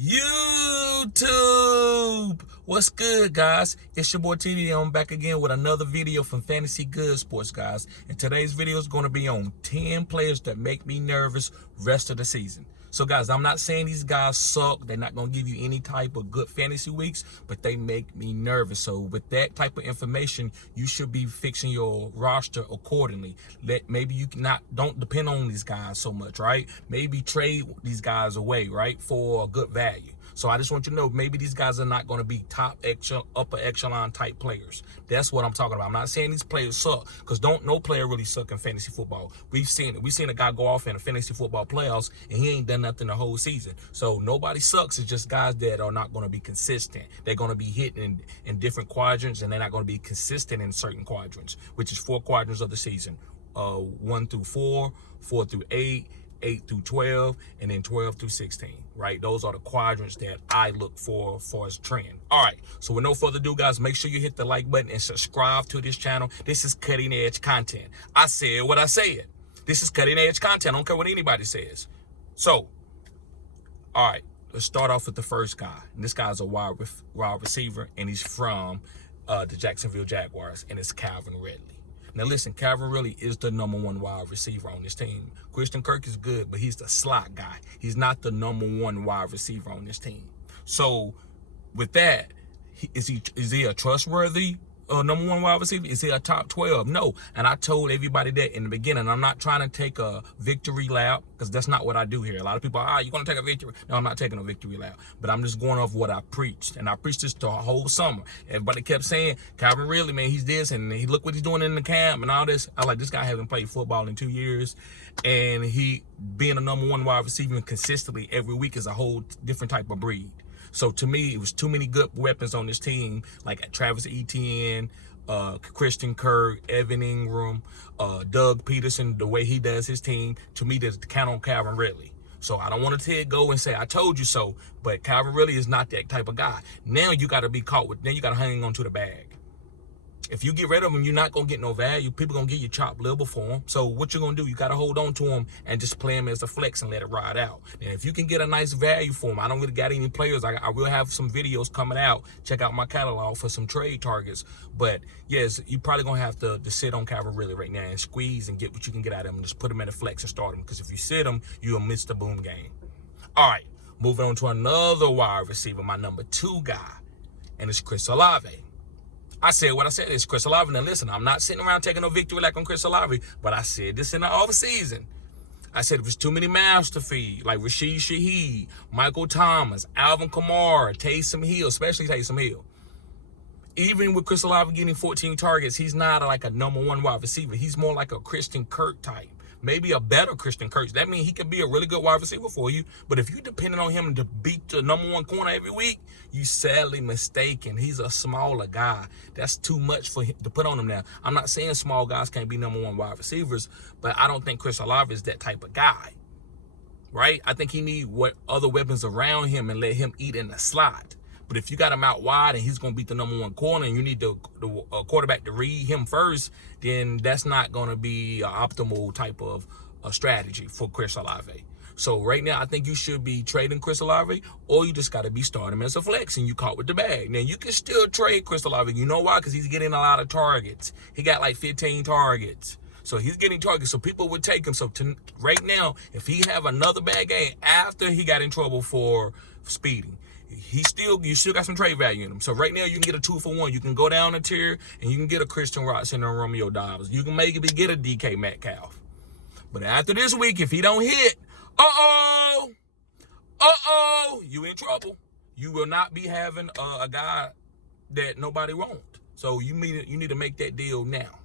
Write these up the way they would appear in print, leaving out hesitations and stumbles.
YouTube, what's good, guys? It's your boy TD. I'm back again with another video from Fantasy Good Sports, guys. And today's video is going to be on 10 players that make me nervous rest of the season. So, guys, I'm not saying these guys suck. They're not going to give you any type of good fantasy weeks, but they make me nervous. So, with that type of information, you should be fixing your roster accordingly. Maybe you don't depend on these guys so much, right? Maybe trade these guys away, right, for a good value. So I just want you to know, maybe these guys are not going to be upper echelon type players. That's what I'm talking about. I'm not saying these players suck, because no player really suck in fantasy football. We've seen it. We've seen a guy go off in a fantasy football playoffs, and he ain't done nothing the whole season. So nobody sucks. It's just guys that are not going to be consistent. They're going to be hitting in different quadrants, and they're not going to be consistent in certain quadrants, which is 4 quadrants of the season. 1 through 4, 4 through 8, 8 through 12, and then 12 through 16, right? Those are the quadrants that I look for as trend. All right, so with no further ado, guys, make sure you hit the like button and subscribe to this channel. This is cutting edge content. I said what I said. This is cutting edge content. I don't care what anybody says. So, all right, let's start off with the first guy. And this guy's a wide receiver, and he's from the Jacksonville Jaguars, and it's Calvin Ridley. Now, listen, Calvin Ridley is the #1 wide receiver on this team. Christian Kirk is good, but he's the slot guy. He's not the #1 wide receiver on this team. So, with that, is he a trustworthy #1 wide receiver? Is he a top 12? No. And I told everybody that in the beginning. I'm not trying to take a victory lap, because that's not what I do here. A lot of people are, you're going to take a victory. No, I'm not taking a victory lap. But I'm just going off what I preached. And I preached this the whole summer. Everybody kept saying, Calvin Ridley, man, he's this. And he look what he's doing in the camp and all this. I like, this guy hasn't played football in 2 years. And he being a #1 wide receiver consistently every week is a whole different type of breed. So to me, it was too many good weapons on this team, like Travis Etienne, Christian Kirk, Evan Ingram, Doug Peterson, the way he does his team, to me, to count on Calvin Ridley. So I don't want to go and say, I told you so, but Calvin Ridley is not that type of guy. Now you got to be caught with, then you got to hang on to the bag. If you get rid of him, you're not going to get no value. People going to get you chopped liver for him. So what you're going to do, you got to hold on to him and just play him as a flex and let it ride out. And if you can get a nice value for him, I don't really got any players. I will have some videos coming out. Check out my catalog for some trade targets. But yes, you're probably going to have to sit on Calvin Ridley right now and squeeze and get what you can get out of him and just put him in a flex and start him. Because if you sit him, you'll miss the boom game. All right, moving on to another wide receiver, my #2 guy, and it's Chris Olave. I said what I said. It's Chris Olave. Now, listen, I'm not sitting around taking no victory like on Chris Olave, but I said this in the offseason. I said if there's too many mouths to feed, like Rashid Shaheed, Michael Thomas, Alvin Kamara, Taysom Hill, especially Taysom Hill. Even with Chris Olave getting 14 targets, he's not like a #1 wide receiver. He's more like a Christian Kirk type. Maybe a better Christian Kirk. That means he could be a really good wide receiver for you. But if you're depending on him to beat the #1 corner every week, you sadly mistaken. He's a smaller guy. That's too much for him to put on him now. I'm not saying small guys can't be #1 wide receivers, but I don't think Chris Olave is that type of guy, right? I think he needs other weapons around him and let him eat in the slot. But if you got him out wide and he's going to beat the #1 corner and you need the quarterback to read him first, then that's not going to be an optimal type of strategy for Chris Olave. So right now, I think you should be trading Chris Olave, or you just got to be starting him as a flex and you caught with the bag. Now, you can still trade Chris Olave. You know why? Because he's getting a lot of targets. He got like 15 targets. So he's getting targets, so people would take him. So right now, if he have another bad game after he got in trouble for speeding, you still got some trade value in him. So right now you can get a 2-for-1. You can go down a tier and you can get a Christian Watson or Romeo Dobbs. You can maybe get a DK Metcalf. But after this week, if he don't hit, you in trouble. You will not be having a guy that nobody wants. So you need to make that deal now.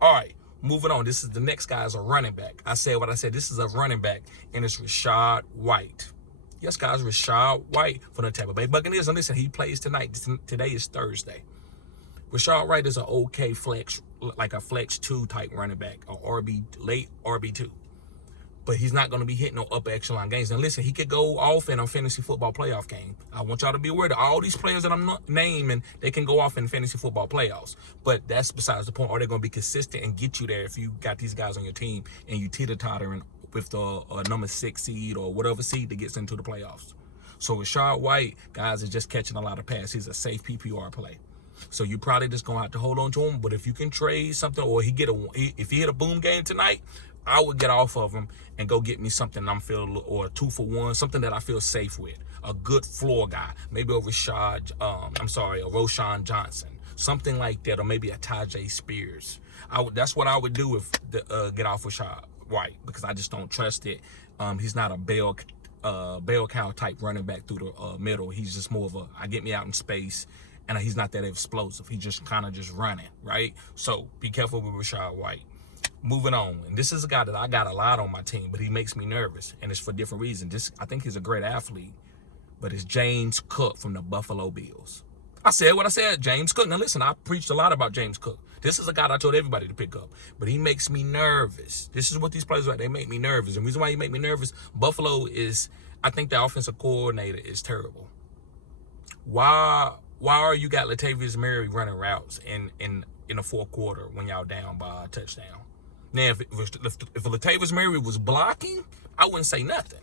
All right, moving on. This is the next guy is a running back. I said what I said. This is a running back, and it's Rashad White. Yes, guys, Rashad White from the Tampa Bay Buccaneers. And listen, he plays tonight. Today is Thursday. Rashad White is an okay flex, like a flex 2 type running back, or late RB2. But he's not going to be hitting no upper echelon games. And listen, he could go off in a fantasy football playoff game. I want y'all to be aware that all these players that I'm not naming, they can go off in fantasy football playoffs. But that's besides the point. Are they going to be consistent and get you there if you got these guys on your team and you teeter-tottering with the number 6 seed or whatever seed that gets into the playoffs? So Rashad White, guys, is just catching a lot of passes. He's a safe PPR play. So you probably just gonna have to hold on to him. But if you can trade something, or if he hit a boom game tonight, I would get off of him and go get me something I'm feeling, or a 2-for-1, something that I feel safe with. A good floor guy, maybe a Roshan Johnson, something like that, or maybe a Tajay Spears. That's what I would do if get off Rashad White, because I just don't trust it. He's not a bell cow type running back through the middle. He's just more of I get me out in space, and he's not that explosive. He's just kind of just running, right? So be careful with Rashad White. Moving on, and this is a guy that I got a lot on my team, but he makes me nervous, and it's for different reasons. I think he's a great athlete, but it's James Cook from the Buffalo Bills. I said what I said, James Cook. Now listen, I preached a lot about James Cook. This is a guy that I told everybody to pick up, but he makes me nervous. This is what these players are. They make me nervous. And the reason why he make me nervous, Buffalo is, I think the offensive coordinator is terrible. Why are you got Latavius Murray running routes in the fourth quarter when y'all down by a touchdown? Now, if Latavius Murray was blocking, I wouldn't say nothing.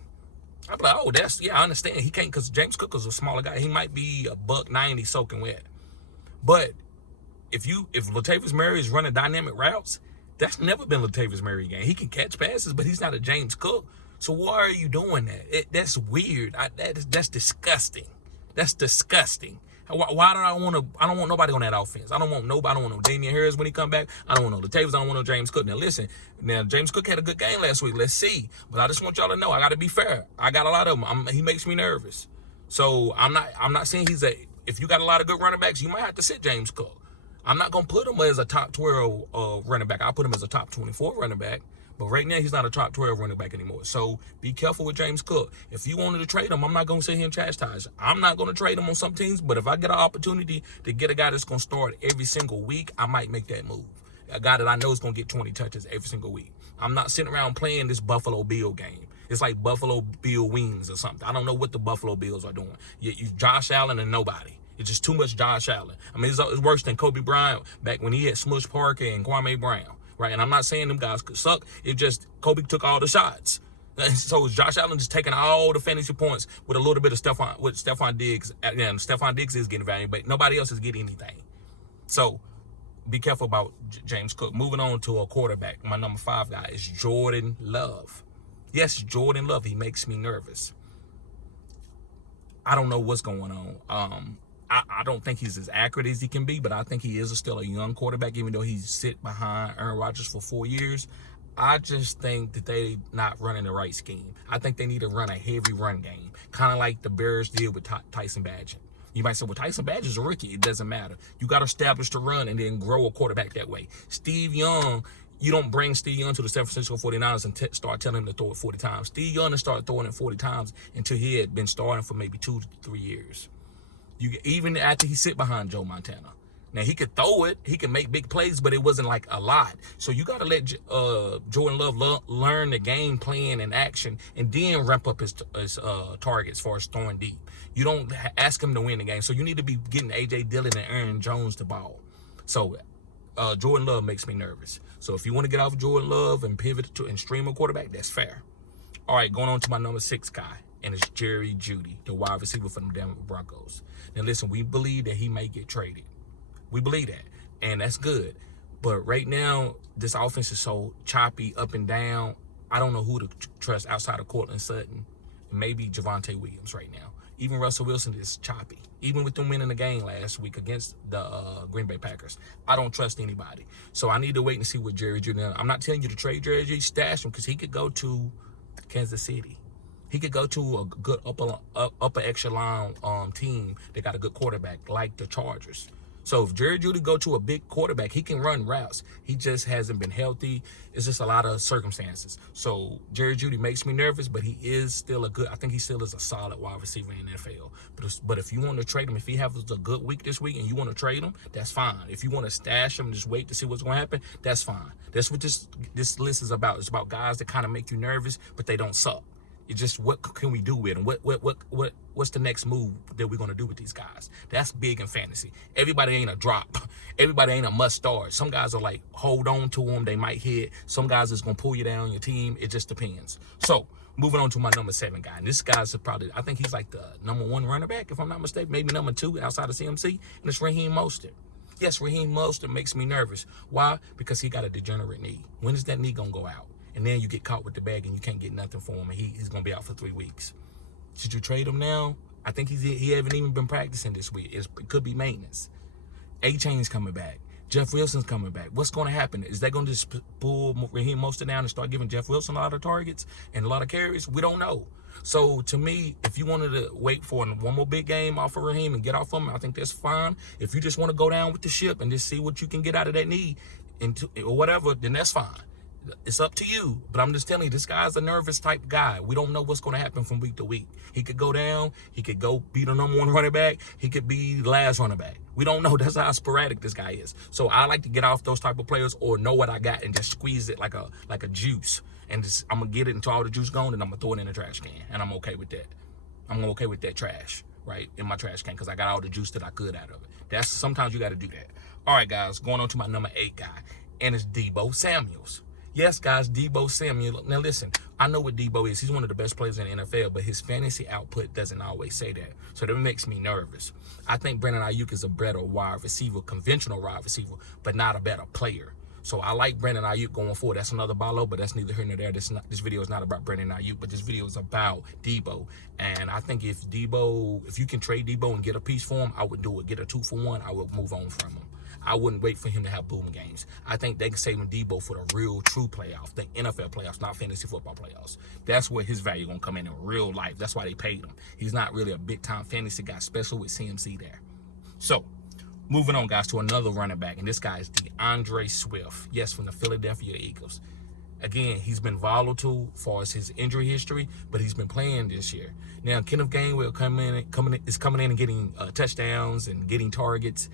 I'd be like, oh, I understand. He can't, because James Cook is a smaller guy. He might be a $190 soaking wet. But if Latavius Murray is running dynamic routes, that's never been Latavius Murray's game. He can catch passes, but he's not a James Cook. So why are you doing that? That's weird. That's disgusting. That's disgusting. Why do I don't want nobody on that offense. I don't want nobody. I don't want no Damian Harris when he come back. I don't want no Latavius. I don't want no James Cook. Now listen, James Cook had a good game last week. Let's see. But I just want y'all to know, I got to be fair. I got a lot of them. He makes me nervous. So I'm not saying if you got a lot of good running backs, you might have to sit James Cook. I'm not going to put him as a top 12 running back. I'll put him as a top 24 running back. But right now, he's not a top 12 running back anymore. So be careful with James Cook. If you wanted to trade him, I'm not going to sit here and chastise. I'm not going to trade him on some teams. But if I get an opportunity to get a guy that's going to start every single week, I might make that move. A guy that I know is going to get 20 touches every single week. I'm not sitting around playing this Buffalo Bill game. It's like Buffalo Bill wings or something. I don't know what the Buffalo Bills are doing. You Josh Allen and nobody. It's just too much Josh Allen. I mean, it's worse than Kobe Bryant back when he had Smush Parker and Kwame Brown. Right, and I'm not saying them guys could suck. It just Kobe took all the shots. So it's Josh Allen just taking all the fantasy points with a little bit of Stephon Diggs. And Stephon Diggs is getting value, but nobody else is getting anything. So be careful about James Cook. Moving on to a quarterback. My number 5 guy is Jordan Love. Yes, Jordan Love. He makes me nervous. I don't know what's going on. I don't think he's as accurate as he can be, but I think he is still a young quarterback, even though he's sit behind Aaron Rodgers for 4 years. I just think that they not running the right scheme. I think they need to run a heavy run game, kind of like the Bears did with Tyson Badgett. You might say, well, Tyson Badgett's a rookie. It doesn't matter. You got to establish the run and then grow a quarterback that way. Steve Young, you don't bring Steve Young to the San Francisco 49ers and start telling him to throw it 40 times. Steve Young started throwing it 40 times until he had been starting for maybe 2 to 3 years. Even after he sit behind Joe Montana. Now, he could throw it. He can make big plays, but it wasn't like a lot. So you got to let Jordan Love learn the game plan and action and then ramp up his targets for his throwing deep. You don't ask him to win the game. So you need to be getting A.J. Dillon and Aaron Jones the ball. So Jordan Love makes me nervous. So if you want to get off Jordan Love and pivot to and stream a quarterback, that's fair. All right, going on to my number 6 guy, and it's Jerry Jeudy, the wide receiver for the Denver Broncos. Now, listen, we believe that he may get traded. We believe that, and that's good. But right now, this offense is so choppy, up and down. I don't know who to trust outside of Cortland Sutton, maybe Javonte Williams right now. Even Russell Wilson is choppy. Even with them winning the game last week against the Green Bay Packers, I don't trust anybody. So I need to wait and see what Jerry Jeudy. I'm not telling you to trade Jerry Jeudy, stash him, because he could go to Kansas City. He could go to a good upper echelon team that got a good quarterback like the Chargers. So if Jerry Jeudy go to a big quarterback, he can run routes. He just hasn't been healthy. It's just a lot of circumstances. So Jerry Jeudy makes me nervous, but he is still I think he still is a solid wide receiver in the NFL. But if you want to trade him, if he has a good week this week and you want to trade him, that's fine. If you want to stash him and just wait to see what's going to happen, that's fine. That's what this list is about. It's about guys that kind of make you nervous, but they don't suck. It's just, what can we do with them? What's the next move that we're going to do with these guys? That's big in fantasy. Everybody ain't a drop. Everybody ain't a must start. Some guys are like, hold on to them. They might hit. Some guys is going to pull you down your team. It just depends. So Moving on to my number 7 guy. And this guy's probably, I think he's like the number 1 running back, if I'm not mistaken. Maybe number 2 outside of CMC. And it's Raheem Mostert. Yes, Raheem Mostert makes me nervous. Why? Because he got a degenerate knee. When is that knee going to go out? And then you get caught with the bag and you can't get nothing for him. And he's going to be out for 3 weeks. Should you trade him now? I think he haven't even been practicing this week. It could be maintenance. A-Chain's coming back. Jeff Wilson's coming back. What's going to happen? Is that going to just pull Raheem Mostert down and start giving Jeff Wilson a lot of targets and a lot of carries? We don't know. So, to me, if you wanted to wait for one more big game off of Raheem and get off of him, I think that's fine. If you just want to go down with the ship and just see what you can get out of that knee or whatever, then that's fine. It's up to you. But I'm just telling you, this guy's a nervous type guy. We don't know what's going to happen from week to week. He could go down. He could go be the number 1 running back. He could be the last running back. We don't know. That's how sporadic this guy is. So I like to get off those type of players or know what I got and just squeeze it like a juice. And just, I'm going to get it until all the juice gone, and I'm going to throw it in the trash can. And I'm okay with that. I'm okay with that trash, right, in my trash can because I got all the juice that I could out of it. Sometimes you got to do that. All right, guys, going on to my number 8 guy, and it's Deebo Samuels. Yes, guys, Deebo Samuel. Now, listen, I know what Deebo is. He's one of the best players in the NFL, but his fantasy output doesn't always say that. So that makes me nervous. I think Brandon Ayuk is a better wide receiver, conventional wide receiver, but not a better player. So I like Brandon Ayuk going forward. That's another follow, but that's neither here nor there. This video is not about Brandon Ayuk, but this video is about Deebo. And I think if you can trade Deebo and get a piece for him, I would do it. Get a 2-for-1, I would move on from him. I wouldn't wait for him to have boom games. I think they can save him Deebo for the real, true playoffs, the NFL playoffs, not fantasy football playoffs. That's where his value going to come in real life. That's why they paid him. He's not really a big-time fantasy guy, especially with CMC there. So, moving on, guys, to another running back, and this guy is DeAndre Swift. Yes, from the Philadelphia Eagles. Again, he's been volatile as far as his injury history, but he's been playing this year. Now, Kenneth Gainwell is coming in and getting touchdowns and getting targets.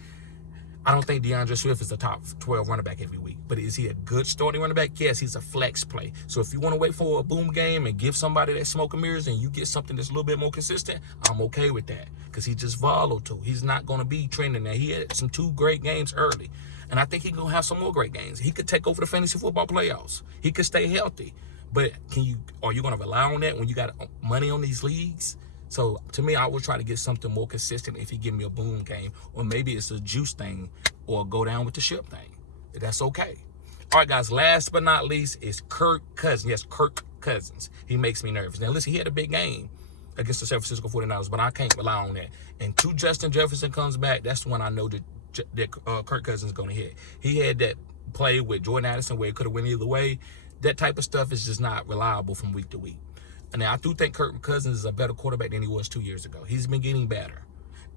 I don't think DeAndre Swift is the top 12 running back every week. But is he a good starting running back? Yes, he's a flex play. So if you want to wait for a boom game and give somebody that smoke and mirrors and you get something that's a little bit more consistent, I'm okay with that. Because he's just volatile. He's not going to be trending there. He had some 2 great games early. And I think he's going to have some more great games. He could take over the fantasy football playoffs. He could stay healthy. But are you going to rely on that when you got money on these leagues? So, to me, I would try to get something more consistent if he give me a boom game. Or maybe it's a juice thing or go down with the ship thing. That's okay. All right, guys, last but not least is Kirk Cousins. Yes, Kirk Cousins. He makes me nervous. Now, listen, he had a big game against the San Francisco 49ers, but I can't rely on that. Until Justin Jefferson comes back, that's when I know that Kirk Cousins is going to hit. He had that play with Jordan Addison where it could have went either way. That type of stuff is just not reliable from week to week. Now, I do think Kirk Cousins is a better quarterback than he was 2 years ago. He's been getting better.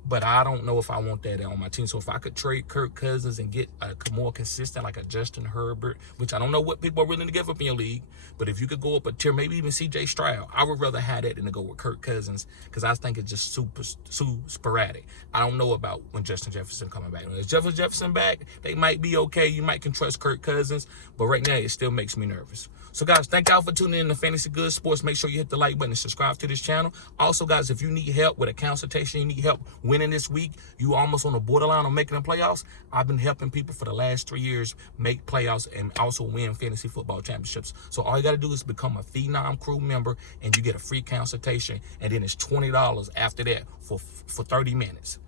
But I don't know if I want that on my team. So if I could trade Kirk Cousins and get a more consistent, like a Justin Herbert, which I don't know what people are willing to give up in your league, but if you could go up a tier, maybe even C.J. Stroud, I would rather have that than to go with Kirk Cousins because I think it's just super sporadic. I don't know about when Justin Jefferson coming back. When it's Justin Jefferson back, they might be okay. You might can trust Kirk Cousins, but right now it still makes me nervous. So, guys, thank y'all for tuning in to Fantasy Good Sports. Make sure you hit the like button and subscribe to this channel. Also, guys, if you need help with a consultation, you need help winning this week, you almost on the borderline of making the playoffs, I've been helping people for the last 3 years make playoffs and also win fantasy football championships. So all you got to do is become a Phenom Crew member, and you get a free consultation, and then it's $20 after that for 30 minutes.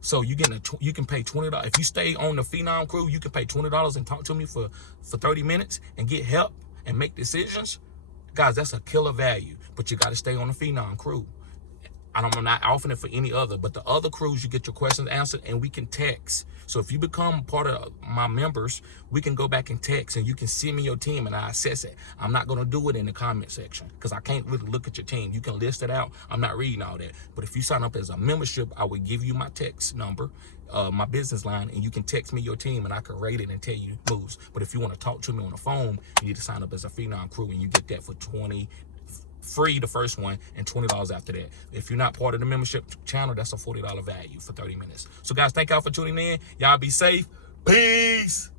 So you can pay $20. If you stay on the Phenom Crew, you can pay $20 and talk to me for 30 minutes and get help and make decisions. Guys, that's a killer value, but you got to stay on the Phenom Crew. I'm not offering it for any other, but the other crews, you get your questions answered, and we can text. So if you become part of my members, we can go back and text, and you can send me your team, and I assess it. I'm not going to do it in the comment section because I can't really look at your team. You can list it out. I'm not reading all that. But if you sign up as a membership, I will give you my text number, my business line, and you can text me your team, and I can rate it and tell you moves. But if you want to talk to me on the phone, you need to sign up as a Phenom Crew, and you get that for $20 free the first one and $20 after that. If you're not part of the membership channel, that's a $40 value for 30 minutes. So guys, thank y'all for tuning in. Y'all be safe. Peace.